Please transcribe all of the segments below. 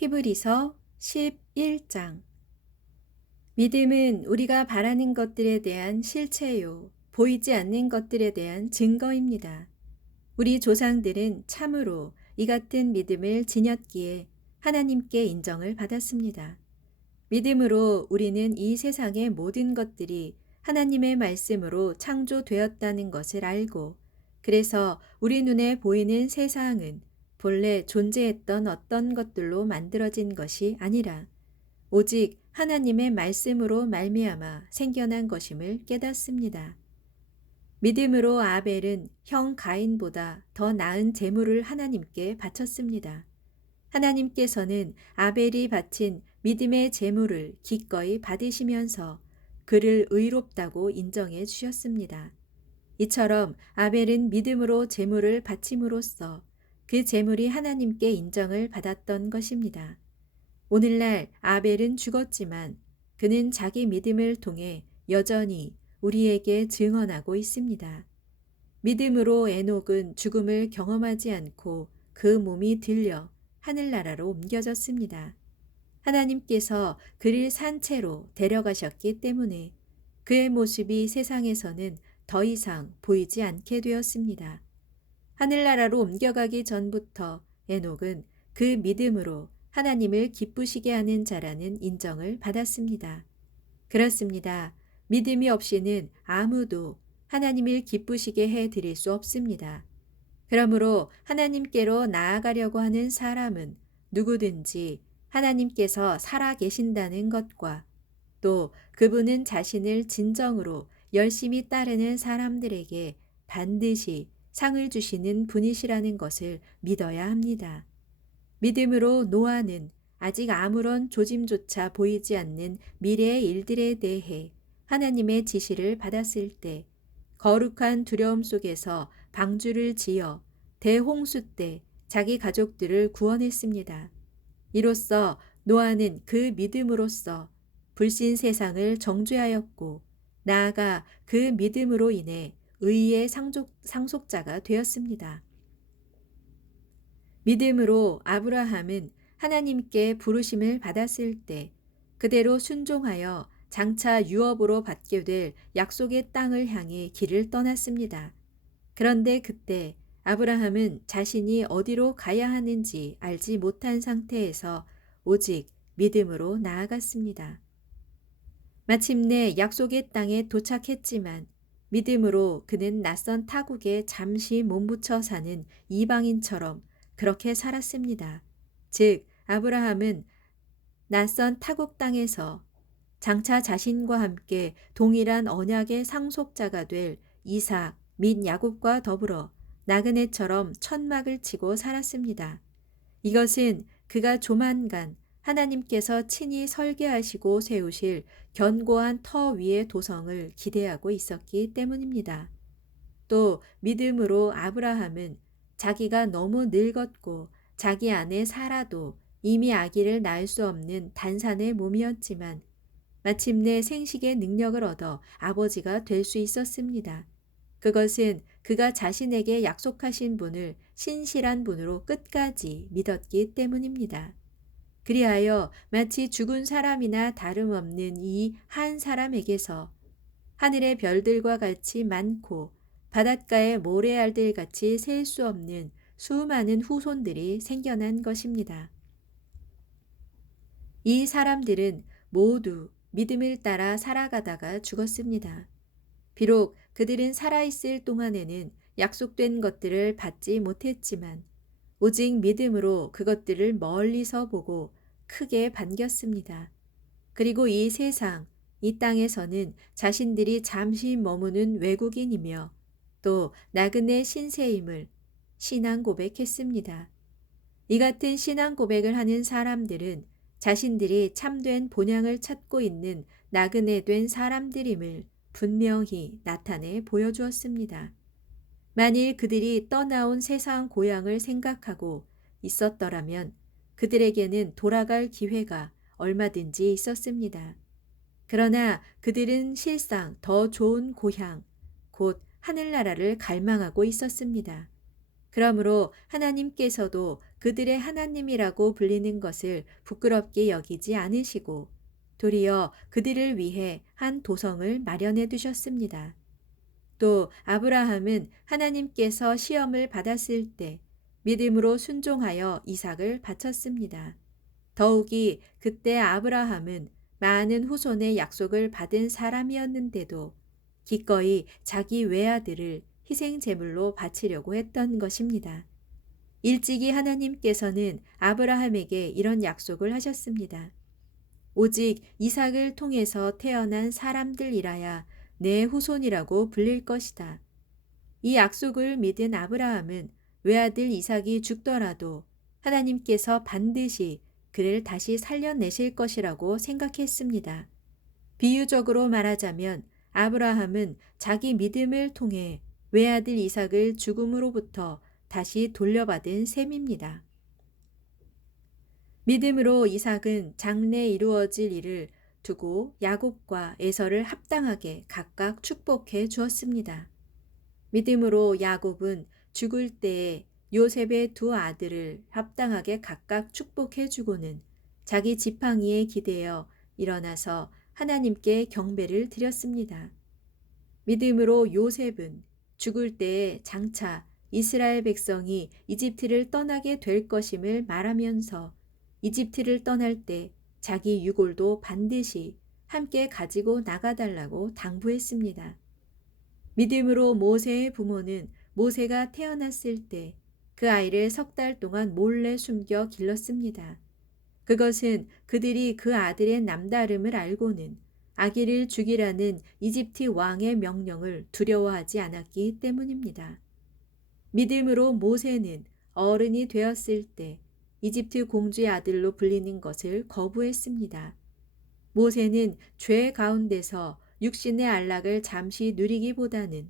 히브리서 11장. 믿음은 우리가 바라는 것들에 대한 실체요, 보이지 않는 것들에 대한 증거입니다. 우리 조상들은 참으로 이 같은 믿음을 지녔기에 하나님께 인정을 받았습니다. 믿음으로 우리는 이 세상의 모든 것들이 하나님의 말씀으로 창조되었다는 것을 알고, 그래서 우리 눈에 보이는 세상은 본래 존재했던 어떤 것들로 만들어진 것이 아니라 오직 하나님의 말씀으로 말미암아 생겨난 것임을 깨닫습니다. 믿음으로 아벨은 형 가인보다 더 나은 제물을 하나님께 바쳤습니다. 하나님께서는 아벨이 바친 믿음의 제물을 기꺼이 받으시면서 그를 의롭다고 인정해 주셨습니다. 이처럼 아벨은 믿음으로 제물을 바침으로써 그 제물이 하나님께 인정을 받았던 것입니다. 오늘날 아벨은 죽었지만 그는 자기 믿음을 통해 여전히 우리에게 증언하고 있습니다. 믿음으로 에녹은 죽음을 경험하지 않고 그 몸이 들려 하늘나라로 옮겨졌습니다. 하나님께서 그를 산채로 데려가셨기 때문에 그의 모습이 세상에서는 더 이상 보이지 않게 되었습니다. 하늘나라로 옮겨가기 전부터 에녹은 그 믿음으로 하나님을 기쁘시게 하는 자라는 인정을 받았습니다. 그렇습니다. 믿음이 없이는 아무도 하나님을 기쁘시게 해 드릴 수 없습니다. 그러므로 하나님께로 나아가려고 하는 사람은 누구든지 하나님께서 살아 계신다는 것과 또 그분은 자신을 진정으로 열심히 따르는 사람들에게 반드시 상을 주시는 분이시라는 것을 믿어야 합니다. 믿음으로 노아는 아직 아무런 조짐조차 보이지 않는 미래의 일들에 대해 하나님의 지시를 받았을 때 거룩한 두려움 속에서 방주를 지어 대홍수 때 자기 가족들을 구원했습니다. 이로써 노아는 그 믿음으로써 불신 세상을 정죄하였고 나아가 그 믿음으로 인해 의의 상속자가 되었습니다. 믿음으로 아브라함은 하나님께 부르심을 받았을 때 그대로 순종하여 장차 유업으로 받게 될 약속의 땅을 향해 길을 떠났습니다. 그런데 그때 아브라함은 자신이 어디로 가야 하는지 알지 못한 상태에서 오직 믿음으로 나아갔습니다. 마침내 약속의 땅에 도착했지만 믿음으로 그는 낯선 타국에 잠시 몸붙여 사는 이방인처럼 그렇게 살았습니다. 즉, 아브라함은 낯선 타국 땅에서 장차 자신과 함께 동일한 언약의 상속자가 될 이삭 및 야곱과 더불어 나그네처럼 천막을 치고 살았습니다. 이것은 그가 조만간 하나님께서 친히 설계하시고 세우실 견고한 터 위의 도성을 기대하고 있었기 때문입니다. 또 믿음으로 아브라함은 자기가 너무 늙었고 자기 안에 살아도 이미 아기를 낳을 수 없는 단산의 몸이었지만 마침내 생식의 능력을 얻어 아버지가 될 수 있었습니다. 그것은 그가 자신에게 약속하신 분을 신실한 분으로 끝까지 믿었기 때문입니다. 그리하여 마치 죽은 사람이나 다름없는 이 한 사람에게서 하늘의 별들과 같이 많고 바닷가의 모래알들 같이 셀 수 없는 수많은 후손들이 생겨난 것입니다. 이 사람들은 모두 믿음을 따라 살아가다가 죽었습니다. 비록 그들은 살아있을 동안에는 약속된 것들을 받지 못했지만 오직 믿음으로 그것들을 멀리서 보고 크게 반겼습니다. 그리고 이 세상, 이 땅에서는 자신들이 잠시 머무는 외국인이며 또 나그네 신세임을 신앙 고백했습니다. 이 같은 신앙 고백을 하는 사람들은 자신들이 참된 본향을 찾고 있는 나그네 된 사람들임을 분명히 나타내 보여주었습니다. 만일 그들이 떠나온 세상 고향을 생각하고 있었더라면 그들에게는 돌아갈 기회가 얼마든지 있었습니다. 그러나 그들은 실상 더 좋은 고향, 곧 하늘나라를 갈망하고 있었습니다. 그러므로 하나님께서도 그들의 하나님이라고 불리는 것을 부끄럽게 여기지 않으시고 도리어 그들을 위해 한 도성을 마련해 두셨습니다. 또 아브라함은 하나님께서 시험을 받았을 때 믿음으로 순종하여 이삭을 바쳤습니다. 더욱이 그때 아브라함은 많은 후손의 약속을 받은 사람이었는데도 기꺼이 자기 외아들을 희생 제물로 바치려고 했던 것입니다. 일찍이 하나님께서는 아브라함에게 이런 약속을 하셨습니다. 오직 이삭을 통해서 태어난 사람들이라야 내 후손이라고 불릴 것이다. 이 약속을 믿은 아브라함은 외아들 이삭이 죽더라도 하나님께서 반드시 그를 다시 살려내실 것이라고 생각했습니다. 비유적으로 말하자면 아브라함은 자기 믿음을 통해 외아들 이삭을 죽음으로부터 다시 돌려받은 셈입니다. 믿음으로 이삭은 장래 이루어질 일을 두고 야곱과 에서를 합당하게 각각 축복해 주었습니다. 믿음으로 야곱은 죽을 때에 요셉의 두 아들을 합당하게 각각 축복해 주고는 자기 지팡이에 기대어 일어나서 하나님께 경배를 드렸습니다. 믿음으로 요셉은 죽을 때에 장차 이스라엘 백성이 이집트를 떠나게 될 것임을 말하면서 이집트를 떠날 때 자기 유골도 반드시 함께 가지고 나가달라고 당부했습니다. 믿음으로 모세의 부모는 모세가 태어났을 때 그 아이를 3달 동안 몰래 숨겨 길렀습니다. 그것은 그들이 그 아들의 남다름을 알고는 아기를 죽이라는 이집트 왕의 명령을 두려워하지 않았기 때문입니다. 믿음으로 모세는 어른이 되었을 때 이집트 공주의 아들로 불리는 것을 거부했습니다. 모세는 죄 가운데서 육신의 안락을 잠시 누리기보다는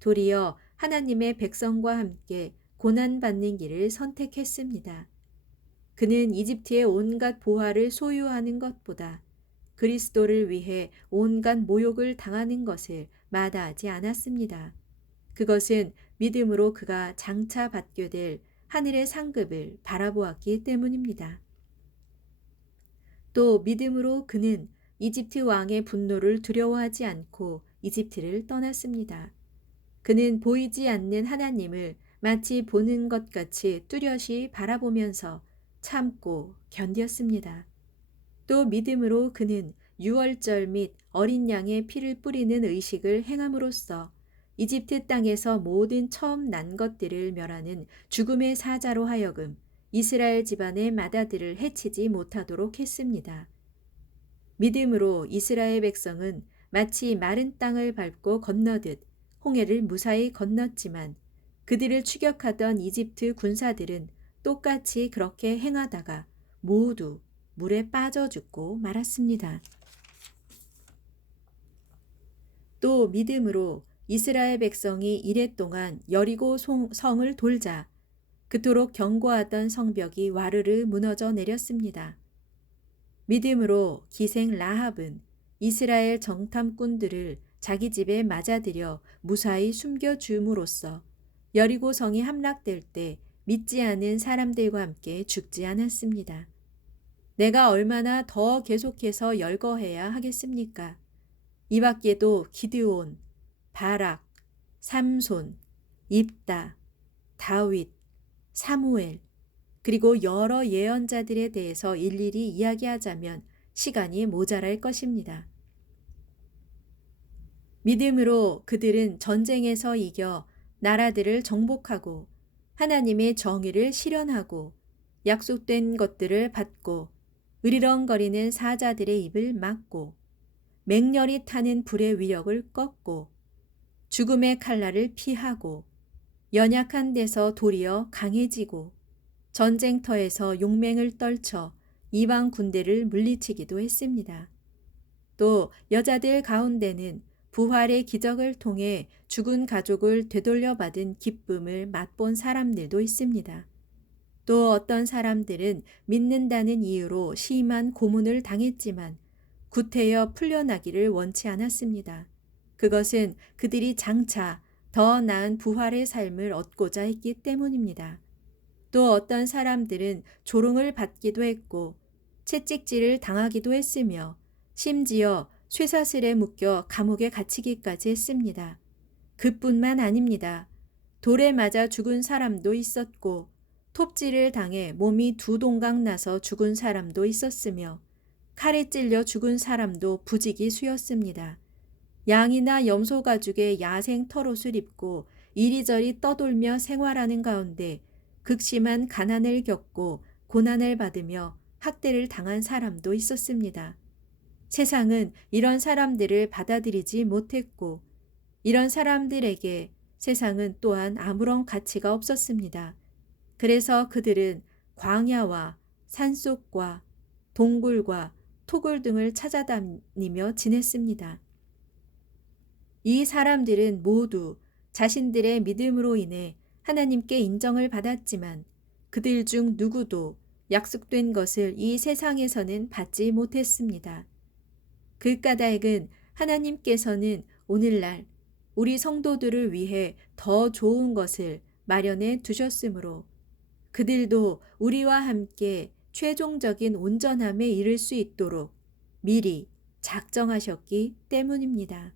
도리어 하나님의 백성과 함께 고난받는 길을 선택했습니다. 그는 이집트의 온갖 보화를 소유하는 것보다 그리스도를 위해 온갖 모욕을 당하는 것을 마다하지 않았습니다. 그것은 믿음으로 그가 장차 받게 될 하늘의 상급을 바라보았기 때문입니다. 또 믿음으로 그는 이집트 왕의 분노를 두려워하지 않고 이집트를 떠났습니다. 그는 보이지 않는 하나님을 마치 보는 것 같이 뚜렷이 바라보면서 참고 견뎠습니다. 또 믿음으로 그는 유월절 및 어린 양의 피를 뿌리는 의식을 행함으로써 이집트 땅에서 모든 처음 난 것들을 멸하는 죽음의 사자로 하여금 이스라엘 집안의 맏아들을 해치지 못하도록 했습니다. 믿음으로 이스라엘 백성은 마치 마른 땅을 밟고 건너듯 홍해를 무사히 건넜지만 그들을 추격하던 이집트 군사들은 똑같이 그렇게 행하다가 모두 물에 빠져 죽고 말았습니다. 또 믿음으로 이스라엘 백성이 이랫동안 여리고 성을 돌자 그토록 견고하던 성벽이 와르르 무너져 내렸습니다. 믿음으로 기생 라합은 이스라엘 정탐꾼들을 자기 집에 맞아들여 무사히 숨겨줌으로써 여리고 성이 함락될 때 믿지 않은 사람들과 함께 죽지 않았습니다. 내가 얼마나 더 계속해서 열거해야 하겠습니까? 이 밖에도 기드온, 바락, 삼손, 입다, 다윗, 사무엘, 그리고 여러 예언자들에 대해서 일일이 이야기하자면 시간이 모자랄 것입니다. 믿음으로 그들은 전쟁에서 이겨 나라들을 정복하고 하나님의 정의를 실현하고 약속된 것들을 받고 으리렁거리는 사자들의 입을 막고 맹렬히 타는 불의 위력을 꺾고 죽음의 칼날을 피하고 연약한 데서 도리어 강해지고 전쟁터에서 용맹을 떨쳐 이방 군대를 물리치기도 했습니다. 또 여자들 가운데는 부활의 기적을 통해 죽은 가족을 되돌려받은 기쁨을 맛본 사람들도 있습니다. 또 어떤 사람들은 믿는다는 이유로 심한 고문을 당했지만 구태여 풀려나기를 원치 않았습니다. 그것은 그들이 장차 더 나은 부활의 삶을 얻고자 했기 때문입니다. 또 어떤 사람들은 조롱을 받기도 했고 채찍질을 당하기도 했으며 심지어 쇠사슬에 묶여 감옥에 갇히기까지 했습니다. 그뿐만 아닙니다. 돌에 맞아 죽은 사람도 있었고 톱질을 당해 몸이 두 동강 나서 죽은 사람도 있었으며 칼에 찔려 죽은 사람도 부지기수였습니다. 양이나 염소 가죽의 야생 털옷을 입고 이리저리 떠돌며 생활하는 가운데 극심한 가난을 겪고 고난을 받으며 학대를 당한 사람도 있었습니다. 세상은 이런 사람들을 받아들이지 못했고 이런 사람들에게 세상은 또한 아무런 가치가 없었습니다. 그래서 그들은 광야와 산속과 동굴과 토굴 등을 찾아다니며 지냈습니다. 이 사람들은 모두 자신들의 믿음으로 인해 하나님께 인정을 받았지만 그들 중 누구도 약속된 것을 이 세상에서는 받지 못했습니다. 그 까닭은 하나님께서는 오늘날 우리 성도들을 위해 더 좋은 것을 마련해 두셨으므로 그들도 우리와 함께 최종적인 온전함에 이를 수 있도록 미리 작정하셨기 때문입니다.